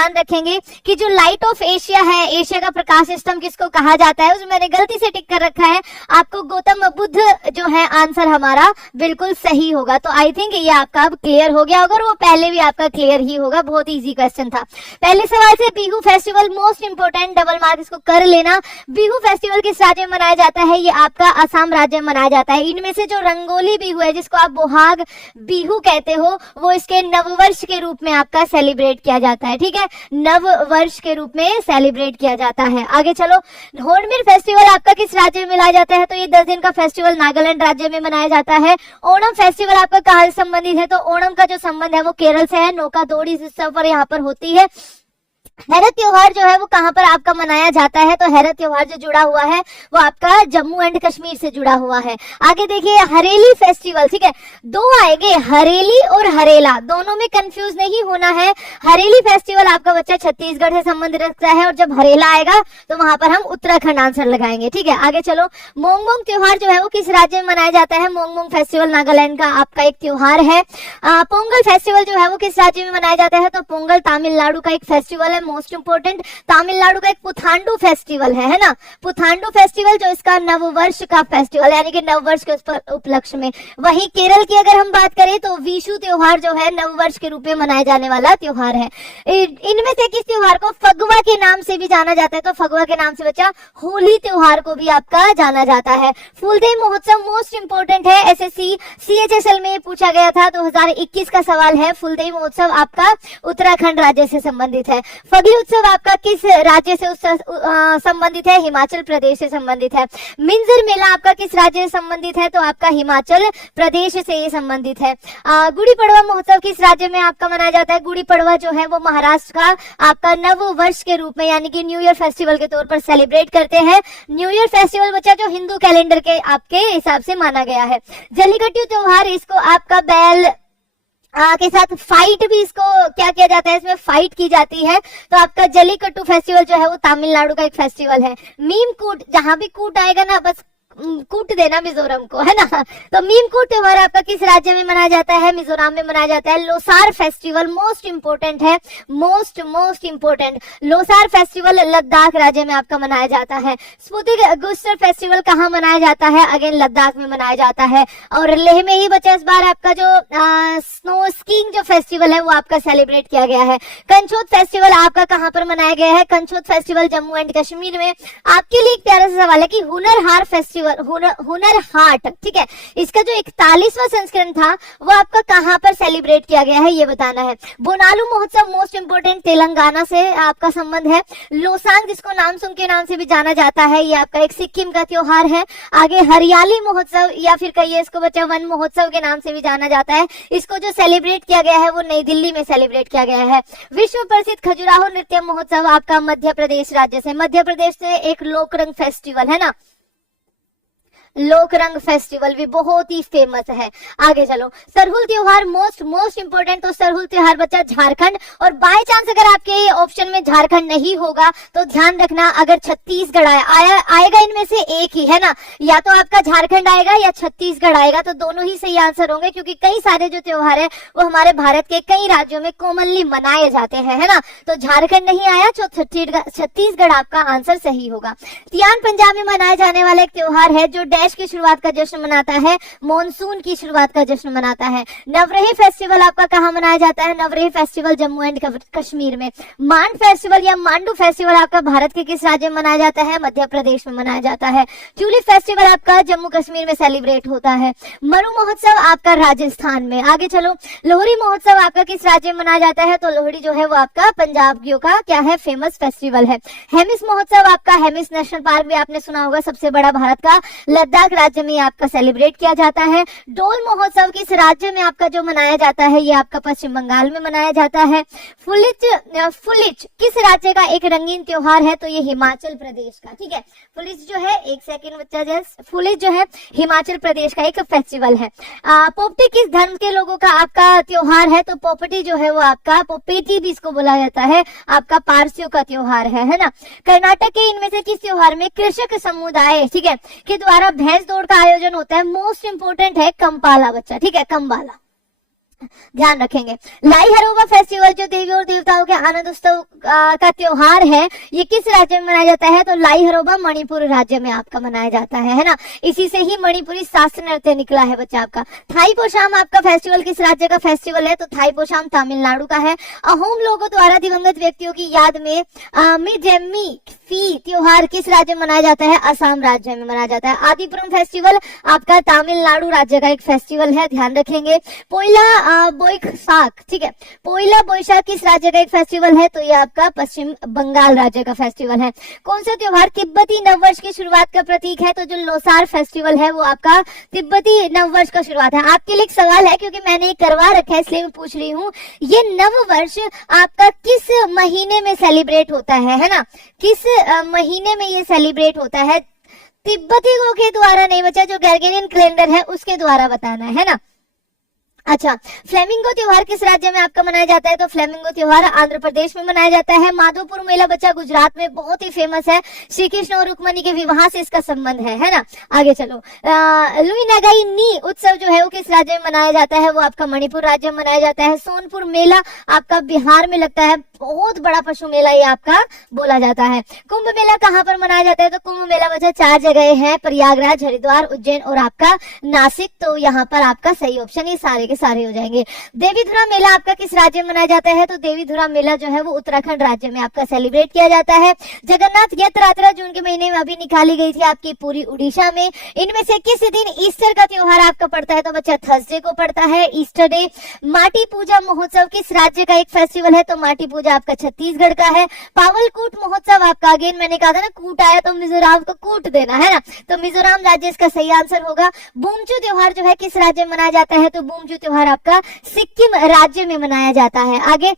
ध्यान रखेंगे कि जो लाइट ऑफ एशिया है, एशिया का प्रकाश सिस्टम किसको कहा जाता है, उसमें मैंने गलती से टिक कर रखा है आपको गौतम बुद्ध जो है आंसर हमारा बिल्कुल सही होगा। तो आई थिंक ये आपका अब क्लियर हो गया होगा, और वो पहले भी आपका क्लियर ही होगा, बहुत इजी क्वेश्चन था। पहले सवाल से Bihu festival most important, double mark इसको कर लेना। बिहू फेस्टिवल किस राज्य में मनाया जाता है, ये आपका असम राज्य में मनाया जाता है। इनमें से जो रंगोली बिहू है जिसको आप बोहाग बिहू कहते हो, वो इसके नववर्ष के रूप में आपका सेलिब्रेट किया जाता है, ठीक है, नववर्ष के रूप में सेलिब्रेट किया जाता है। आगे चलो, होर्नबिल फेस्टिवल आपका किस राज्य में मनाया जाता है, तो ये 10 दिन का फेस्टिवल नागालैंड राज्य में मनाया जाता है। ओणम फेस्टिवल आपका कहाँ से संबंधित है, तो ओणम का जो संबंध है वो केरल से है, नौका दौड़ इस उत्सव पर यहाँ पर होती है। हैरत त्योहार जो है वो कहाँ पर आपका मनाया जाता है, तो हैरत त्योहार जो जुड़ा हुआ है वो आपका जम्मू एंड कश्मीर से जुड़ा हुआ है। आगे देखिए हरेली फेस्टिवल, ठीक है, दो आएंगे हरेली और हरेला, दोनों में कंफ्यूज नहीं होना है। हरेली फेस्टिवल आपका बच्चा छत्तीसगढ़ से संबंध रखता है, और जब हरेला आएगा तो वहां पर हम उत्तराखंड आंसर लगाएंगे, ठीक है। आगे चलो, मोंगमोंग त्योहार जो है वो किस राज्य में मनाया जाता है, मोंगमोंग फेस्टिवल नागालैंड का आपका एक त्योहार है। पोंगल फेस्टिवल जो है वो किस राज्य में मनाया जाता है, तो पोंगल तमिलनाडु का एक फेस्टिवल है, मोस्ट इंपोर्टेंट। तमिलनाडु का एक पुथांडु फेस्टिवल है ना, पुथांडु फेस्टिवल जो इसका नववर्ष का फेस्टिवल यानी कि नववर्ष के उपलक्ष्य में। वहीं केरल की अगर हम बात करें तो विशु त्योहार जो है नववर्ष के रूप में मनाया जाने वाला त्योहार है। इनमें से किस त्योहार को फगवा के नाम से भी जाना जाता है, तो फगवा के नाम से बच्चा होली त्योहार को भी आपका जाना जाता है। फूलदेई महोत्सव मोस्ट इंपोर्टेंट है, एसएससी CHSL में पूछा गया था, 2021 का सवाल है। फूलदेई महोत्सव आपका उत्तराखंड राज्य से संबंधित है। फगली उत्सव आपका किस राज्य से संबंधित है, हिमाचल प्रदेश से संबंधित है। मिंजर मेला आपका किस राज्य से संबंधित है, तो आपका हिमाचल प्रदेश से ये संबंधित है। गुड़ी पड़वा महोत्सव किस राज्य में आपका मनाया जाता है, गुड़ी पड़वा जो है वो महाराष्ट्र का आपका नव वर्ष के रूप में यानी कि न्यू ईयर फेस्टिवल के तौर पर सेलिब्रेट करते हैं। न्यू ईयर फेस्टिवल बच्चा जो हिंदू कैलेंडर के आपके हिसाब से माना गया है। जल्लीकट्टू त्योहार, इसको आपका बैल के साथ फाइट भी इसको क्या किया जाता है, इसमें फाइट की जाती है। तो आपका जल्लीकट्टू फेस्टिवल जो है वो तमिलनाडु का एक फेस्टिवल है। मीम कूट, जहां भी कूट आएगा ना बस कूट देना मिजोरम को, है ना। तो मीम कूट त्योहार आपका किस राज्य में मनाया जाता है, मिजोरम में मनाया जाता है। लोसार फेस्टिवल मोस्ट इंपोर्टेंट है, most important, Losar festival Ladakh राज्य में आपका मनाया जाता है। स्पुतिक गुस्टर फेस्टिवल कहाँ मनाया जाता है, अगेन लद्दाख में मनाया जाता है। और लेह में ही बच्चा इस बार आपका जो स्नो स्कीइंग जो फेस्टिवल है वो आपका सेलिब्रेट किया गया है। कंचोत फेस्टिवल आपका कहाँ पर मनाया गया है, कंचोत फेस्टिवल जम्मू एंड कश्मीर में। आपके लिए एक प्यारा सा सवाल है कि हुनर हाट फेस्टिवल, हुनर हाट, ठीक है, इसका जो 41वां संस्करण था वो आपका कहां पर सेलिब्रेट किया गया है ये बताना है। बोनालू महोत्सव मोस्ट इंपोर्टेंट, तेलंगाना से आपका संबंध है। लोसांग जिसको नामसूंग के नाम से भी जाना जाता है, ये आपका एक सिक्किम का त्योहार है। आगे हरियाली महोत्सव या फिर कहिए इसको बच्चा वन महोत्सव के नाम से भी जाना जाता है। इसको जो सेलिब्रेट किया गया है वो नई दिल्ली में सेलिब्रेट किया गया है। विश्व प्रसिद्ध खजुराहो नृत्य महोत्सव आपका मध्य प्रदेश राज्य से, मध्य प्रदेश से एक लोकरंग फेस्टिवल है ना, लोकरंग फेस्टिवल भी बहुत ही फेमस है। आगे चलो, सरहुल त्योहार मोस्ट इंपोर्टेंट, तो सरहुल त्योहार बच्चा झारखंड। और बाय चांस अगर आपके ऑप्शन में झारखंड नहीं होगा तो ध्यान रखना अगर छत्तीसगढ़ आएगा इनमें से एक ही, है ना, या तो आपका झारखंड आएगा या छत्तीसगढ़ आएगा, तो दोनों ही सही आंसर होंगे क्योंकि कई सारे जो त्योहार है वो हमारे भारत के कई राज्यों में कॉमनली मनाए जाते हैं, है ना। तो झारखंड नहीं आया तो छत्तीसगढ़ आपका आंसर सही होगा। तियान पंजाब में मनाया जाने वाला एक त्योहार है जो डैश की शुरुआत का जश्न मनाता है, मॉनसून की शुरुआत का जश्न मनाता है। नवरेह फेस्टिवल आपका कहां मनाया जाता है, नवरेह फेस्टिवल जम्मू एंड कश्मीर में। मांड फेस्टिवल या मांडू फेस्टिवल आपका भारत के किस राज्य में मनाया जाता है, मध्य प्रदेश में मनाया जाता है। ट्यूलिप फेस्टिवल आपका जम्मू कश्मीर में सेलिब्रेट होता है। मरु महोत्सव आपका राजस्थान में। आगे चलो, लोहड़ी महोत्सव आपका किस राज्य में मनाया जाता है, तो लोहड़ी जो है वो आपका पंजाबियों का क्या है, फेमस फेस्टिवल है। हेमिस महोत्सव आपका, हेमिस नेशनल पार्क भी आपने सुना होगा, सबसे बड़ा भारत का, लद्दाख राज्य में आपका सेलिब्रेट किया जाता है। डोल महोत्सव किस राज्य में आपका जो मनाया जाता है, ये आपका पश्चिम बंगाल में मनाया जाता है। फुलिच किस राज्य का एक रंगीन त्योहार है, तो ये हिमाचल प्रदेश का, ठीक है। फुलिच जो है, एक सेकंड बच्चा जस्ट, फुलिच जो है हिमाचल प्रदेश का एक फेस्टिवल है। पोपटी किस धर्म के लोगों का आपका त्योहार है, तो पोपटी जो है वो आपका, पोपेटी भी इसको बोला जाता है, आपका पारसियों का त्योहार है ना। कर्नाटक के इनमें से किस त्योहार में कृषक समुदाय, ठीक है, के द्वारा भैंस दौड़ का आयोजन होता है, मोस्ट इंपोर्टेंट है कंपाला बच्चा, ठीक है, कंबाला। ध्यान रखेंगे। लाई हरोबा फेस्टिवल जो देवी और देवताओं के आनंद उत्सव का त्योहार है, ये किस राज्य में मनाया जाता है? तो लाई हरोबा मणिपुर राज्य में आपका मनाया जाता है ना। इसी से ही मणिपुरी शास्त्रीय नृत्य निकला है बच्चा आपका। थाई पोशाम आपका फेस्टिवल किस राज्य का फेस्टिवल है? तो थाई पोशाम तमिलनाडु का है। अहोम लोगों द्वारा दिवंगत व्यक्तियों की याद में मिजेमी फी त्योहार किस राज्य में मनाया जाता है? असम राज्य में मनाया जाता है। आदिपुरम फेस्टिवल आपका तमिलनाडु राज्य का एक फेस्टिवल है, ध्यान रखेंगे। पोइला बोईसाख, ठीक है, पोइला बोईसाख किस राज्य का एक फेस्टिवल है? तो ये आपका पश्चिम बंगाल राज्य का फेस्टिवल है। कौन सा त्योहार तिब्बती नववर्ष की शुरुआत का प्रतीक है? तो जो लोसार फेस्टिवल है वो आपका तिब्बती नववर्ष का शुरुआत है। आपके लिए एक सवाल है, क्योंकि मैंने ये करवा रखा है इसलिए मैं पूछ रही हूँ, ये नववर्ष आपका किस महीने में सेलिब्रेट होता है ना? किस महीने में ये सेलिब्रेट होता है? तिब्बतियों के द्वारा नहीं बच्चा, जो ग्रेगोरियन कैलेंडर है उसके द्वारा बताना है ना। अच्छा, फ्लेमिंगो त्योहार किस राज्य में आपका मनाया जाता है? तो फ्लेमिंगो त्योहार आंध्र प्रदेश में मनाया जाता है। माधोपुर मेला बच्चा गुजरात में बहुत ही फेमस है, श्री कृष्ण और रुक्मणी के विवाह से इसका संबंध है ना। आगे चलो, लुई नगाई नी उत्सव जो है वो किस राज्य में मनाया जाता है? वो आपका मणिपुर राज्य में मनाया जाता है। सोनपुर मेला आपका बिहार में लगता है, बहुत बड़ा पशु मेला ये आपका बोला जाता है। कुंभ मेला कहाँ पर मनाया जाता है? तो कुंभ मेला बच्चा 4 जगह है, प्रयागराज, हरिद्वार, उज्जैन और आपका नासिक। तो यहाँ पर आपका सही ऑप्शन ये सारे के सारे हो जाएंगे। देवीधुरा मेला आपका किस राज्य में मनाया जाता है? तो देवीधुरा मेला जो है वो उत्तराखंड राज्य में आपका सेलिब्रेट किया जाता है। जगन्नाथ यात्रा जून के महीने में अभी निकाली गई थी आपकी पूरी उड़ीसा में। इनमें से किस दिन ईस्टर का त्योहार आपका पड़ता है? तो बच्चा थर्सडे को पड़ता है, ईस्टर डे। माटी पूजा महोत्सव किस राज्य का एक फेस्टिवल है? तो माटी पूजा आपका छत्तीसगढ़ का है। पावलकूट महोत्सव आपका, अगेन मैंने कहा था ना, कूट आया तो मिजोरम को कूट देना है ना, तो मिजोरम राज्य इसका सही आंसर होगा। बूमचू त्योहार जो है किस राज्य में मनाया जाता है? तो बूमचू त्योहार आपका सिक्किम राज्य में मनाया जाता है। आगे,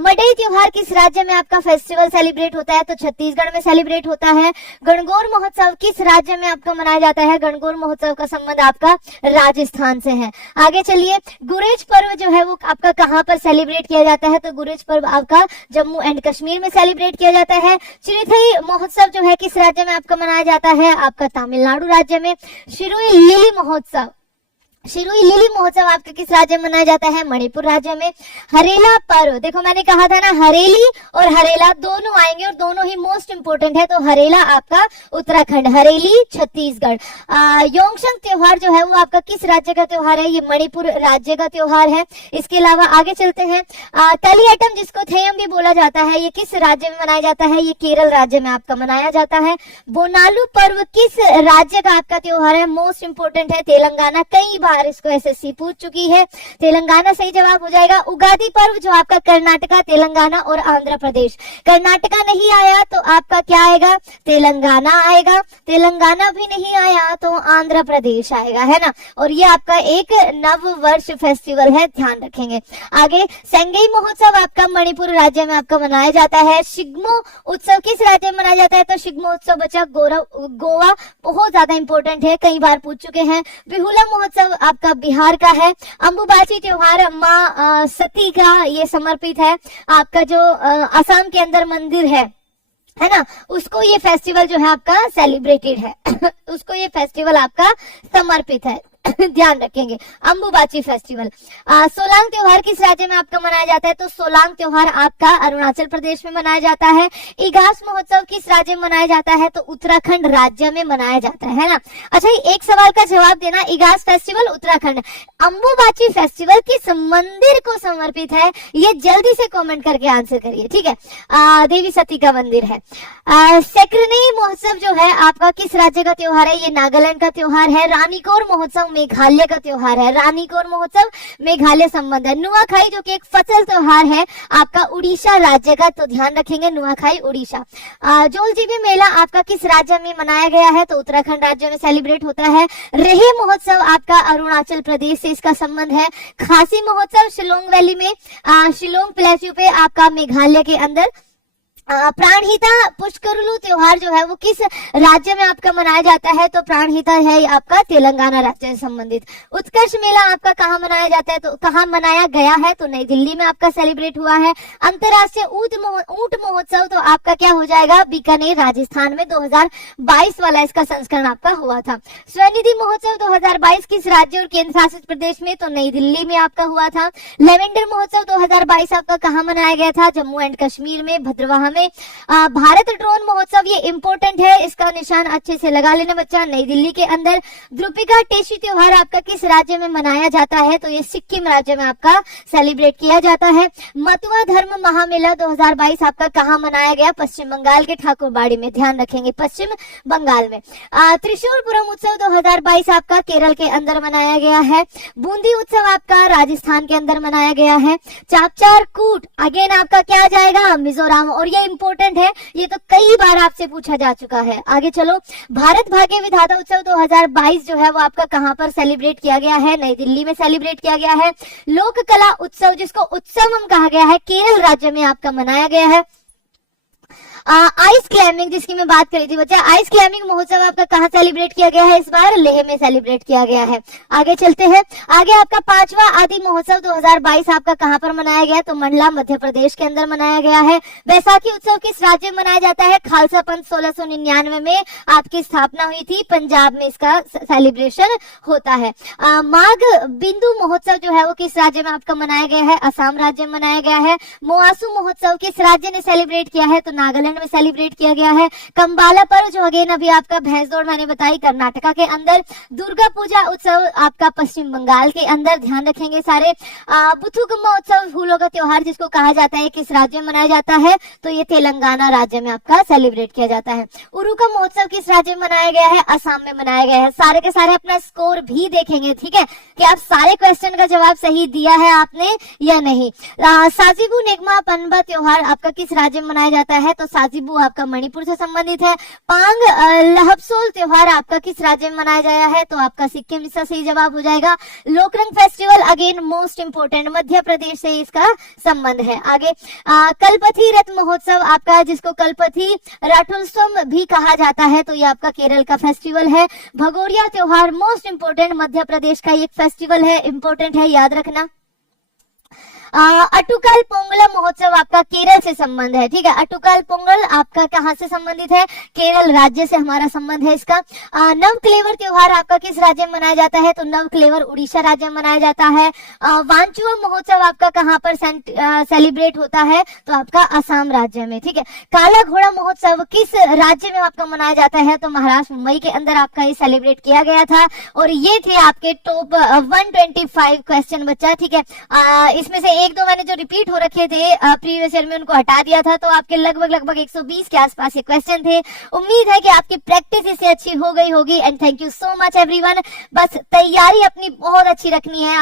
मडई त्योहार किस राज्य में आपका फेस्टिवल सेलिब्रेट होता है? तो छत्तीसगढ़ में सेलिब्रेट होता है। गणगौर महोत्सव किस राज्य में आपका मनाया जाता है? गणगौर महोत्सव का संबंध आपका राजस्थान से है। आगे चलिए, गुरेज पर्व जो है वो आपका कहाँ पर सेलिब्रेट किया जाता है? तो गुरेज पर्व आपका जम्मू एंड कश्मीर में सेलिब्रेट किया जाता है। चिरिथई महोत्सव जो है किस राज्य में आपका मनाया जाता है? आपका तमिलनाडु राज्य में। शिरुई लिली महोत्सव, शिरुई लिली महोत्सव आपका किस राज्य में मनाया जाता है? मणिपुर राज्य में। हरेला पर्व, देखो मैंने कहा था ना, हरेली और हरेला दोनों आएंगे और दोनों ही मोस्ट इंपोर्टेंट है। तो हरेला आपका उत्तराखंड, हरेली छत्तीसगढ़। योंगशंग त्योहार जो है वो आपका किस राज्य का त्योहार है? ये मणिपुर राज्य का त्योहार है। इसके अलावा आगे चलते हैं, कलियाटम जिसको थेयम भी बोला जाता है, ये किस राज्य में मनाया जाता है? ये केरल राज्य में आपका मनाया जाता है। बोनालू पर्व किस राज्य का आपका त्योहार है? मोस्ट इंपोर्टेंट है, तेलंगाना। कई बार इसको एसएससी पूछ चुकी है, तेलंगाना सही जवाब हो जाएगा। उगादी पर्व जो आपका कर्नाटका, तेलंगाना और आंध्र प्रदेश। कर्नाटका नहीं आया तो आपका क्या आएगा? तेलंगाना आएगा। तेलंगाना भी नहीं आया तो आंध्र प्रदेश आएगा, है ना। और ये आपका एक नव वर्ष फेस्टिवल है, ध्यान रखेंगे। आगे, सेंगई महोत्सव आपका मणिपुर राज्य में आपका मनाया जाता है। शिग्मो उत्सव किस राज्य में मनाया जाता है? तो शिग्मो उत्सव बच्चा गोवा, बहुत ज्यादा इंपॉर्टेंट है, कई बार पूछ चुके हैं। बिहुला महोत्सव आपका बिहार का है। अंबुबाची त्योहार माँ सती का ये समर्पित है। आपका जो असम के अंदर मंदिर है ना, उसको ये फेस्टिवल जो है आपका सेलिब्रेटेड है उसको ये फेस्टिवल आपका समर्पित है ध्यान रखेंगे। अंबुबाची फेस्टिवल। सोलांग त्योहार किस राज्य में आपका मनाया जाता है? तो सोलांग त्योहार आपका अरुणाचल प्रदेश में मनाया जाता है। इगास महोत्सव किस राज्य में मनाया जाता है? तो उत्तराखंड राज्य में मनाया जाता है ना। अच्छा, एक सवाल का जवाब देना, इगास फेस्टिवल उत्तराखंड। अंबुबाची फेस्टिवल किस मंदिर को समर्पित है? ये जल्दी से कॉमेंट करके आंसर करिए, ठीक है। देवी सती का मंदिर है। सेक्रेनी महोत्सव जो है आपका किस राज्य का त्योहार है? ये नागालैंड का त्योहार है। रानीकोर महोत्सव मेघालय का त्योहार है। रानीकोर महोत्सव मेघालय संबंध है। नुआखाई जो कि एक फसल त्योहार है आपका उड़ीसा राज्य का, तो ध्यान रखेंगे नुआखाई उड़ीसा। जोलजीबी मेला आपका किस राज्य में मनाया गया है? तो उत्तराखंड राज्य में सेलिब्रेट होता है। रेहे महोत्सव आपका अरुणाचल प्रदेश से इसका संबंध है। खासी महोत्सव शिलोंग वैली में, शिलोंग प्लेट्यू पे आपका मेघालय के अंदर प्राणहिता पुष्करलू त्योहार जो है वो किस राज्य में आपका मनाया जाता है? तो प्राणहिता है आपका तेलंगाना राज्य से संबंधित। उत्कर्ष मेला आपका कहाँ मनाया जाता है? तो कहाँ मनाया गया है? तो नई दिल्ली में आपका सेलिब्रेट हुआ है। अंतरराष्ट्रीय ऊंट महोत्सव तो आपका क्या हो जाएगा? बीकानेर राजस्थान में 2022 वाला इसका संस्करण आपका हुआ था। स्वनिधि महोत्सव 2022 किस राज्य और केंद्र शासित प्रदेश में? तो नई दिल्ली में आपका हुआ था। लेवेंडर महोत्सव 2022 आपका कहाँ मनाया गया था? जम्मू एंड कश्मीर में भद्रवाह में। भारत ड्रोन महोत्सव ये इंपॉर्टेंट है, इसका निशान अच्छे से लगा लेना बच्चा, नई दिल्ली के अंदर। द्रुपिका टेशी त्योहार आपका किस राज्य में मनाया जाता है? तो ये सिक्किम राज्य में आपका सेलिब्रेट किया जाता है। मथुरा धर्म महामेला 2022 आपका कहाँ मनाया गया? पश्चिम बंगाल के ठाकुरबाड़ी में, ध्यान रखेंगे पश्चिम बंगाल में। त्रिशूलपुरम उत्सव 2022 आपका केरल के अंदर मनाया गया है। बूंदी उत्सव आपका राजस्थान के अंदर मनाया गया है। चापचार कूट अगेन आपका क्या आ जाएगा? मिजोरम, और ये इंपॉर्टेंट है, ये तो कई बार आपसे पूछा जा चुका है। आगे चलो, भारत भाग्य विधाता उत्सव 2022 जो है वो आपका कहां पर सेलिब्रेट किया गया है? नई दिल्ली में सेलिब्रेट किया गया है। लोक कला उत्सव जिसको उत्सवम कहा गया है, केरल राज्य में आपका मनाया गया है। आइस क्लाइंबिंग जिसकी मैं बात करी थी बच्चा, आइस क्लाइंबिंग महोत्सव आपका कहाँ सेलिब्रेट किया गया है? इस बार लेह में सेलिब्रेट किया गया है। आगे चलते हैं, आगे आपका 5वां आदि महोत्सव 2022 आपका कहाँ पर मनाया गया? तो मंडला मध्य प्रदेश के अंदर मनाया गया है। बैसाखी उत्सव किस राज्य में मनाया जाता है? खालसा पंथ 1699 में आपकी स्थापना हुई थी, पंजाब में इसका सेलिब्रेशन होता है। माघ बिंदु महोत्सव जो है वो किस राज्य में आपका मनाया गया है? असम राज्य में मनाया गया है। मोआसू महोत्सव किस राज्य ने सेलिब्रेट किया है? तो नागालैंड में सेलिब्रेट किया गया है। कंबाला पर्व जो अगेन अभी आपका भैंस दौड़ मैंने बताई, कर्नाटका के अंदर। दुर्गा पूजा उत्सव आपका पश्चिम बंगाल के अंदर, ध्यान रखेंगे सारे। बुथुगम्मा उत्सव फूलों का त्योहार जिसको कहा जाता है, किस राज्य में मनाया जाता है? तो ये तेलंगाना राज्य में आपका सेलिब्रेट किया जाता है। उरुका महोत्सव किस राज्य में मनाया गया है? असम में मनाया गया है। सारे के सारे अपना स्कोर भी देखेंगे, ठीक है, कि आप सारे क्वेश्चन का जवाब सही दिया है आपने या नहीं। साजिबू नेगमा पनबा त्योहार आपका किस राज्य में मनाया जाता है? तो साजिबू आपका मणिपुर से संबंधित है। पांग लहबसोल त्योहार आपका किस राज्य में मनाया गया है? तो आपका सिक्किम इसका सही जवाब हो जाएगा। Lokrang festival again most important, Madhya Pradesh से इसका संबंध है। आगे कलपथी रथ महोत्सव आपका जिसको कलपथी राठोत्सव भी कहा जाता है, तो ये आपका केरल का फेस्टिवल है। भगोरिया त्योहार मोस्ट इंपोर्टेंट, मध्य प्रदेश का एक फेस्टिवल है, इंपोर्टेंट है, याद रखना। अटुकल पोंगल महोत्सव आपका केरल से संबंध है, ठीक है। अटुकल पोंगल आपका कहां से संबंधित है? केरल राज्य से हमारा संबंध है इसका। नवक्लेवर त्योहार आपका किस राज्य में मनाया जाता है? तो नवक्लेवर उड़ीसा राज्य में मनाया जाता है। वांचुआ महोत्सव आपका कहां पर सेलिब्रेट होता है? तो आपका असम राज्य में, ठीक है। काला घोड़ा महोत्सव किस राज्य में आपका मनाया जाता है? तो महाराष्ट्र मुंबई के अंदर आपका ये सेलिब्रेट किया गया था। और ये थे आपके टॉप 125 क्वेश्चन बच्चा, ठीक है। इसमें से एक दो मैंने जो रिपीट हो रखे थे प्रीवियस ईयर में उनको हटा दिया था, तो आपके लगभग 120 के आसपास ये क्वेश्चन थे। उम्मीद है कि आपकी प्रैक्टिस इससे अच्छी हो गई होगी। And thank you so much everyone. बस तैयारी अपनी बहुत अच्छी रखनी है।